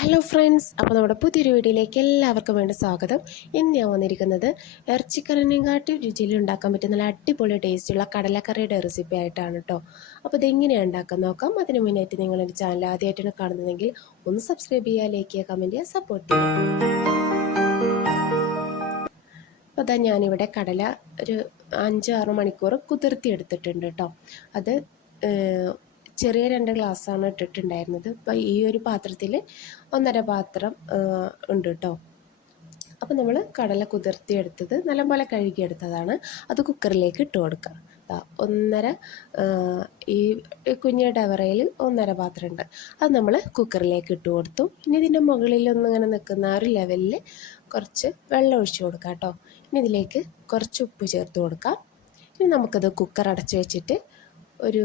Hello friends അപ്പോൾ നമ്മുടെ പുതിയൊരു വീഡിയോയിലേക്ക് എല്ലാവർക്കും വേണ്ട സ്വാഗതം. ഇന്ന് ഞാൻ വന്നിരിക്കുന്നത് ഇറച്ചിക്കറിനെയും കാട്ടി രുചിയിൽ ഉണ്ടാക്കാൻ പറ്റുന്ന നല്ല അടിപൊളി ടേസ്റ്റുള്ള കടലക്കറിയുടെ റെസിപ്പി ആയിട്ടാണ് കേട്ടോ അപ്പോൾ ഇതെങ്ങനെയാണ് ഉണ്ടാക്കാൻ നോക്കാം? അതിന് മുന്നായിട്ട് നിങ്ങളൊരു ചാനൽ ആദ്യമായിട്ടാണ് കാണുന്നതെങ്കിൽ ഒന്ന് സബ്സ്ക്രൈബ് ചെയ്യുക ലൈക്ക് ചെയ്യുക കമന്റ് ചെയ്യുക സപ്പോർട്ട് ചെയ്യുക. അപ്പോൾ അതാ ഞാനിവിടെ കടല ഒരു അഞ്ച് ആറ് മണിക്കൂർ കുതിർത്തി എടുത്തിട്ടുണ്ട് കേട്ടോ അത് ചെറിയ രണ്ട് ഗ്ലാസ്സാണ് ഇട്ടിട്ടുണ്ടായിരുന്നത്. അപ്പോൾ ഈ ഒരു പാത്രത്തിൽ ഒന്നര പാത്രം ഉണ്ട് കേട്ടോ അപ്പോൾ നമ്മൾ കടല കുതിർത്തിയെടുത്തത് നല്ലപോലെ കഴുകിയെടുത്തതാണ് അത് കുക്കറിലേക്ക് ഇട്ട് കൊടുക്കുക ഒന്നര ഈ കുഞ്ഞ ടവറയിൽ ഒന്നര പാത്രം ഉണ്ട് അത് നമ്മൾ കുക്കറിലേക്ക് ഇട്ട് കൊടുത്തു. ഇനി ഇതിന്റെ മുകളിൽ ഇങ്ങനെ നിൽക്കുന്ന ആ ഒരു ലെവലിൽ കുറച്ച് വെള്ളം ഒഴിച്ചു കൊടുക്കാം കേട്ടോ ഇനി ഇതിലേക്ക് കുറച്ച് ഉപ്പ് ചേർത്ത് കൊടുക്കാം. ഇനി നമുക്കത് കുക്കർ അടച്ച് വെച്ചിട്ട് ഒരു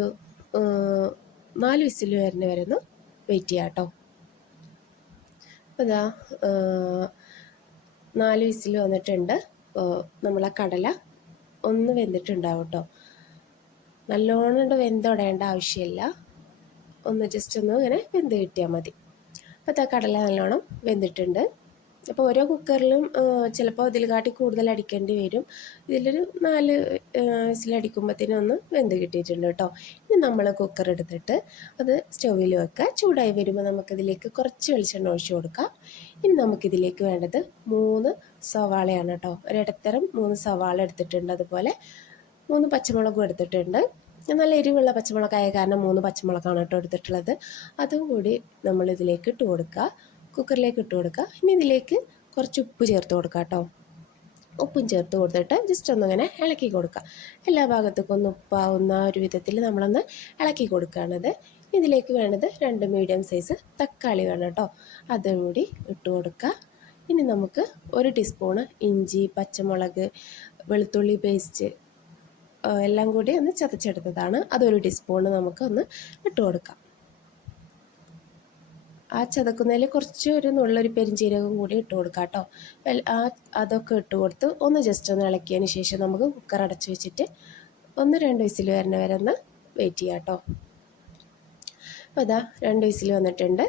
നാല് വിസിൽ വരുന്ന. വരെ ഒന്ന് വെയിറ്റ് ചെയ്യാം കേട്ടോ. അപ്പോൾ ഇതാ നാല് വിസിൽ വന്നിട്ടുണ്ട്. നമ്മളെ കടല. ഒന്ന് വെന്തിട്ടുണ്ടാവും കേട്ടോ. നല്ലോണം വെന്തുടയേണ്ട ആവശ്യമില്ല. ഒന്ന് ജസ്റ്റ് ഒന്ന് ഇങ്ങനെ വെന്ത് കിട്ടിയാൽ മതി. അപ്പോൾ കടല നല്ലോണം വെന്തിട്ടുണ്ട്. അപ്പോൾ ഓരോ കുക്കറിലും ചിലപ്പോൾ ഇതിൽ കാട്ടി കൂടുതൽ അടിക്കേണ്ടി വരും. ഇതിലൊരു നാല് വിസിലടിക്കുമ്പോഴത്തേനും ഒന്ന് വെന്ത് കിട്ടിയിട്ടുണ്ട് കേട്ടോ. നമ്മൾ കുക്കർ എടുത്തിട്ട് അത് സ്റ്റൗവിൽ വെക്കുക. ചൂടായി വരുമ്പോൾ നമുക്കിതിലേക്ക് കുറച്ച് വെളിച്ചെണ്ണ ഒഴിച്ചു കൊടുക്കാം. ഇനി നമുക്കിതിലേക്ക് വേണ്ടത് മൂന്ന് സവാളയാണ് കേട്ടോ. ഒരിടത്തരം മൂന്ന് സവാള എടുത്തിട്ടുണ്ട്. അതുപോലെ മൂന്ന് പച്ചമുളകും എടുത്തിട്ടുണ്ട്. നല്ല എരിവുള്ള പച്ചമുളകായ കാരണം മൂന്ന് പച്ചമുളകാണ് കേട്ടോ എടുത്തിട്ടുള്ളത്. അതും കൂടി നമ്മൾ ഇതിലേക്ക് ഇട്ട് കൊടുക്കുക. കുക്കറിലേക്ക് ഇട്ട് കൊടുക്കുക. ഇനി ഇതിലേക്ക് കുറച്ച് ഉപ്പ് ചേർത്ത് കൊടുക്കുക കേട്ടോ. ഉപ്പും ചേർത്ത് കൊടുത്തിട്ട് ജസ്റ്റ് ഒന്നിങ്ങനെ ഇളക്കി കൊടുക്കുക എല്ലാ ഭാഗത്തേക്കും ഒന്ന് ഉപ്പാവുന്ന ഒരു വിധത്തിൽ നമ്മളൊന്ന് ഇളക്കി കൊടുക്കുകയാണത്. ഇതിലേക്ക് വേണ്ടത് രണ്ട് മീഡിയം സൈസ് തക്കാളി വേണം കേട്ടോ. അതും കൂടി ഇട്ട് കൊടുക്കുക ഇനി നമുക്ക് ഒരു ടീസ്പൂണ് ഇഞ്ചി പച്ചമുളക് വെളുത്തുള്ളി പേസ്റ്റ് എല്ലാം കൂടി ഒന്ന് ചതച്ചെടുത്തതാണ്. അതൊരു ടീസ്പൂണ് നമുക്ക് ഒന്ന് ഇട്ട് കൊടുക്കാം. ആ ചതക്കുന്നതിൽ കുറച്ച് ഒരു നുള്ളൊരു പെരിഞ്ചീരകം കൂടി ഇട്ട് കൊടുക്കാം കേട്ടോ ആ അതൊക്കെ ഇട്ട് കൊടുത്ത് ഒന്ന് ജസ്റ്റ് ഒന്ന് ഇളക്കിയതിന് ശേഷം നമുക്ക് കുക്കർ അടച്ചു വെച്ചിട്ട് ഒന്ന് രണ്ട് വിസിൽ വരണ വരെ ഒന്ന് വെയിറ്റ് ചെയ്യാം കേട്ടോ അപ്പോൾ അതാ രണ്ട് വിസിൽ വന്നിട്ടുണ്ട്.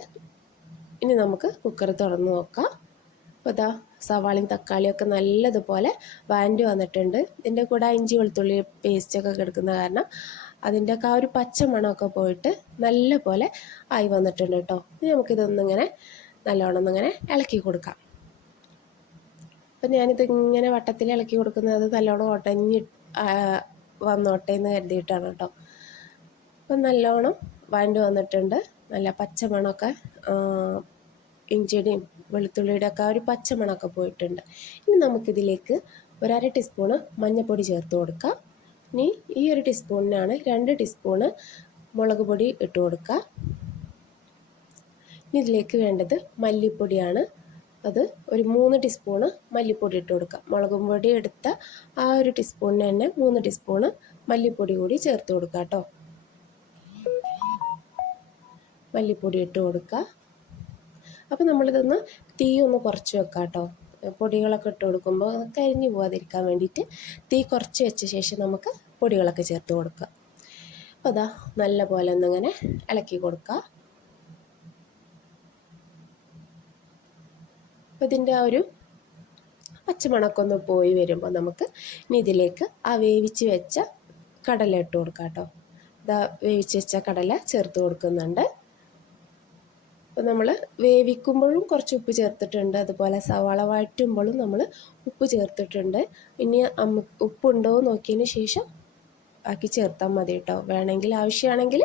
ഇനി നമുക്ക് കുക്കർ തുറന്ന് നോക്കാം. അപ്പോൾ അതാ സവാളയും തക്കാളിയും ഒക്കെ നല്ലതുപോലെ വാൻഡ് വന്നിട്ടുണ്ട്. ഇതിന്റെ കൂടെ ഇഞ്ചി വെളുത്തുള്ളി പേസ്റ്റൊക്കെ കിടക്കുന്ന കാരണം അതിന്റെയൊക്കെ ആ ഒരു പച്ച മണമൊക്കെ പോയിട്ട് നല്ല പോലെ ആയി വന്നിട്ടുണ്ട് കേട്ടോ. ഇനി നമുക്കിതൊന്നിങ്ങനെ നല്ലോണം ഒന്നിങ്ങനെ ഇളക്കി കൊടുക്കാം. അപ്പം ഞാനിത് ഇങ്ങനെ വട്ടത്തിൽ ഇളക്കി കൊടുക്കുന്നത് നല്ലോണം ഉടഞ്ഞി വന്നോട്ടെ എന്ന് കരുതിയിട്ടാണ് കേട്ടോ. അപ്പം നല്ലോണം വാൻഡ് വന്നിട്ടുണ്ട്. നല്ല പച്ചമണമൊക്കെ ഇഞ്ചിയുടെയും വെളുത്തുള്ളിയുടെ ഒക്കെ ഒരു ഒരു പച്ചമണമൊക്കെ പോയിട്ടുണ്ട്. ഇനി നമുക്കിതിലേക്ക് ഒരര ടീസ്പൂണ് മഞ്ഞൾപ്പൊടി ചേർത്ത് കൊടുക്കാം. ഇനി ഈ ഒരു ടീസ്പൂണിനാണ് രണ്ട് ടീസ്പൂണ് മുളക് പൊടി ഇട്ട് കൊടുക്കുക. ഇനി ഇതിലേക്ക് വേണ്ടത് മല്ലിപ്പൊടിയാണ്. അത് ഒരു മൂന്ന് ടീസ്പൂണ് മല്ലിപ്പൊടി ഇട്ട് കൊടുക്കുക. മുളക് പൊടി എടുത്ത ആ ഒരു ടീസ്പൂണിന് തന്നെ മൂന്ന് ടീസ്പൂണ് മല്ലിപ്പൊടി കൂടി ചേർത്ത് കൊടുക്കുക കേട്ടോ. മല്ലിപ്പൊടി ഇട്ട് കൊടുക്കുക. അപ്പോൾ നമ്മളിതൊന്ന് തീ ഒന്ന് കുറച്ച് വെക്കാം കേട്ടോ. പൊടികളൊക്കെ ഇട്ട് കൊടുക്കുമ്പോൾ കരിഞ്ഞു പോകാതിരിക്കാൻ വേണ്ടിയിട്ട് തീ കുറച്ച് വെച്ച ശേഷം നമുക്ക് പൊടികളൊക്കെ ചേർത്ത് കൊടുക്കുക. അപ്പോൾ അതാ നല്ല പോലെ ഒന്നിങ്ങനെ ഇളക്കി കൊടുക്കുക. അപ്പോൾ ഇതിന്റെ ആ ഒരു പച്ചമണക്കൊന്ന് പോയി വരുമ്പോൾ നമുക്ക് ഇനി ഇതിലേക്ക് ആ വേവിച്ച് വെച്ച കടല ഇട്ട് കൊടുക്കാം കേട്ടോ. ഇതാ വേവിച്ച് വെച്ച കടല ചേർത്ത് കൊടുക്കുന്നുണ്ട്. അപ്പോൾ നമ്മൾ വേവിക്കുമ്പോഴും കുറച്ച് ഉപ്പ് ചേർത്തിട്ടുണ്ട്. അതുപോലെ സവാള വഴറ്റുമ്പോഴും നമ്മൾ ഉപ്പ് ചേർത്തിട്ടുണ്ട്. ഇനി ഉപ്പുണ്ടോ നോക്കിയതിന് ശേഷം ബാക്കി ചേർത്താൽ മതി കേട്ടോ. വേണമെങ്കിൽ ആവശ്യമാണെങ്കിൽ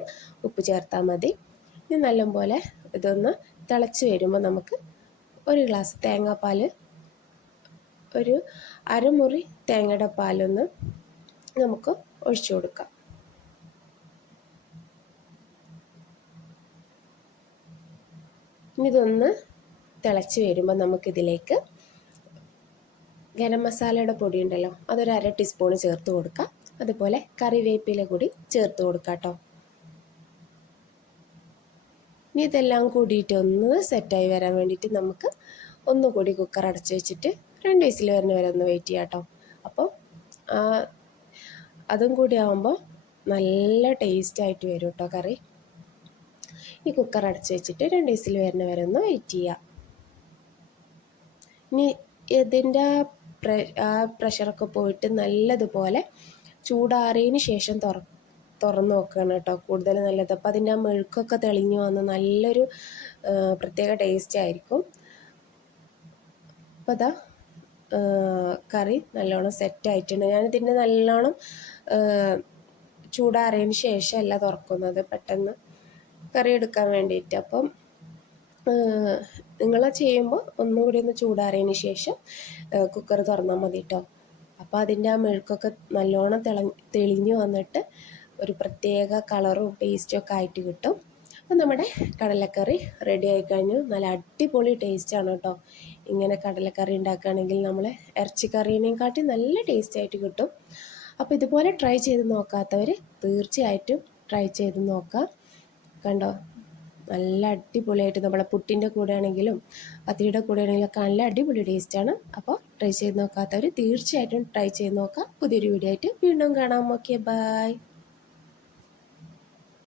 ഉപ്പ് ചേർത്താൽ മതി. ഇനി നല്ലപോലെ ഇതൊന്ന് തിളച്ച് വരുമ്പോൾ നമുക്ക് ഒരു ഗ്ലാസ് തേങ്ങാപ്പാൽ ഒരു അരമുറി തേങ്ങയുടെ പാലൊന്ന് നമുക്ക് ഒഴിച്ചു കൊടുക്കാം. ഇതൊന്ന് തിളച്ച് വരുമ്പോൾ നമുക്കിതിലേക്ക് ഗരം മസാലയുടെ പൊടി ഉണ്ടല്ലോ അതൊരു അര ടീസ്പൂൺ ചേർത്ത് കൊടുക്കാം. അതുപോലെ കറിവേപ്പില കൂടി ചേർത്ത് കൊടുക്കാം കേട്ടോ. ഇനി ഇതെല്ലാം കൂടിയിട്ട് ഒന്ന് സെറ്റായി വരാൻ വേണ്ടിയിട്ട് നമുക്ക് ഒന്നുകൂടി കുക്കർ അടച്ച് വെച്ചിട്ട് രണ്ട് വയസ്സിൽ വരുന്ന വരെ ഒന്ന് വെയിറ്റ് ചെയ്യാം കേട്ടോ. അപ്പോൾ അതും കൂടി ആകുമ്പോൾ നല്ല ടേസ്റ്റ് ആയിട്ട് വരും കേട്ടോ കറി. ഈ കുക്കർ അടച്ച് വെച്ചിട്ട് രണ്ട് വയസ്സിൽ വരുന്ന വരെ ഒന്ന് വെയിറ്റ് ചെയ്യുക ഇനി ഇതിന്റെ ആ പ്രഷറൊക്കെ പോയിട്ട് നല്ലതുപോലെ ചൂടാറിയതിന് ശേഷം തുറ തുറന്ന് നോക്കുകയാണ് കേട്ടോ കൂടുതൽ നല്ലത്. അപ്പോൾ അതിന്റെ ആ മെഴുക്കൊക്കെ തെളിഞ്ഞു വന്ന് നല്ലൊരു പ്രത്യേക ടേസ്റ്റ് ആയിരിക്കും. അപ്പോൾ അതാ കറി നല്ലോണം സെറ്റ് ആയിട്ടുണ്ട്. ഞാനിതിന്റെ നല്ലോണം ചൂടാറിയതിന് ശേഷമല്ല തുറക്കുന്നത്. പെട്ടെന്ന് കറി എടുക്കാൻ വേണ്ടിയിട്ട്. അപ്പം നിങ്ങൾ ചെയ്യുമ്പോൾ ഒന്നുകൂടി ഒന്ന് ചൂടാറിയതിന് ശേഷം കുക്കർ തുറന്നാൽ മതി കേട്ടോ. അപ്പോൾ അതിന്റെ ആ മെഴുക്കൊക്കെ നല്ലോണം തിള തെളിഞ്ഞു വന്നിട്ട് ഒരു പ്രത്യേക കളറും ടേസ്റ്റും ഒക്കെ ആയിട്ട് കിട്ടും. അപ്പോൾ നമ്മുടെ കടലക്കറി റെഡി ആയി കഴിഞ്ഞു. നല്ല അടിപൊളി ടേസ്റ്റാണ് കേട്ടോ. ഇങ്ങനെ കടലക്കറി ഉണ്ടാക്കുകയാണെങ്കിൽ നമ്മൾ ഇറച്ചിക്കറീനെയും കാട്ടി നല്ല ടേസ്റ്റ് ആയിട്ട് കിട്ടും. അപ്പോൾ ഇതുപോലെ ട്രൈ ചെയ്ത് നോക്കാത്തവർ തീർച്ചയായിട്ടും ട്രൈ ചെയ്ത് നോക്കാം കണ്ടോ? നല്ല അടിപൊളിയായിട്ട് നമ്മളെ പുട്ടിന്റെ കൂടെ ആണെങ്കിലും പത്തിരിയുടെ കൂടെ ആണെങ്കിലും ഒക്കെ നല്ല അടിപൊളി ടേസ്റ്റാണ് അപ്പോൾ ട്രൈ ചെയ്ത് നോക്കാത്തവർ തീർച്ചയായിട്ടും ട്രൈ ചെയ്ത് നോക്കാം. പുതിയൊരു വീഡിയോ ആയിട്ട് വീണ്ടും കാണാം. Okay bye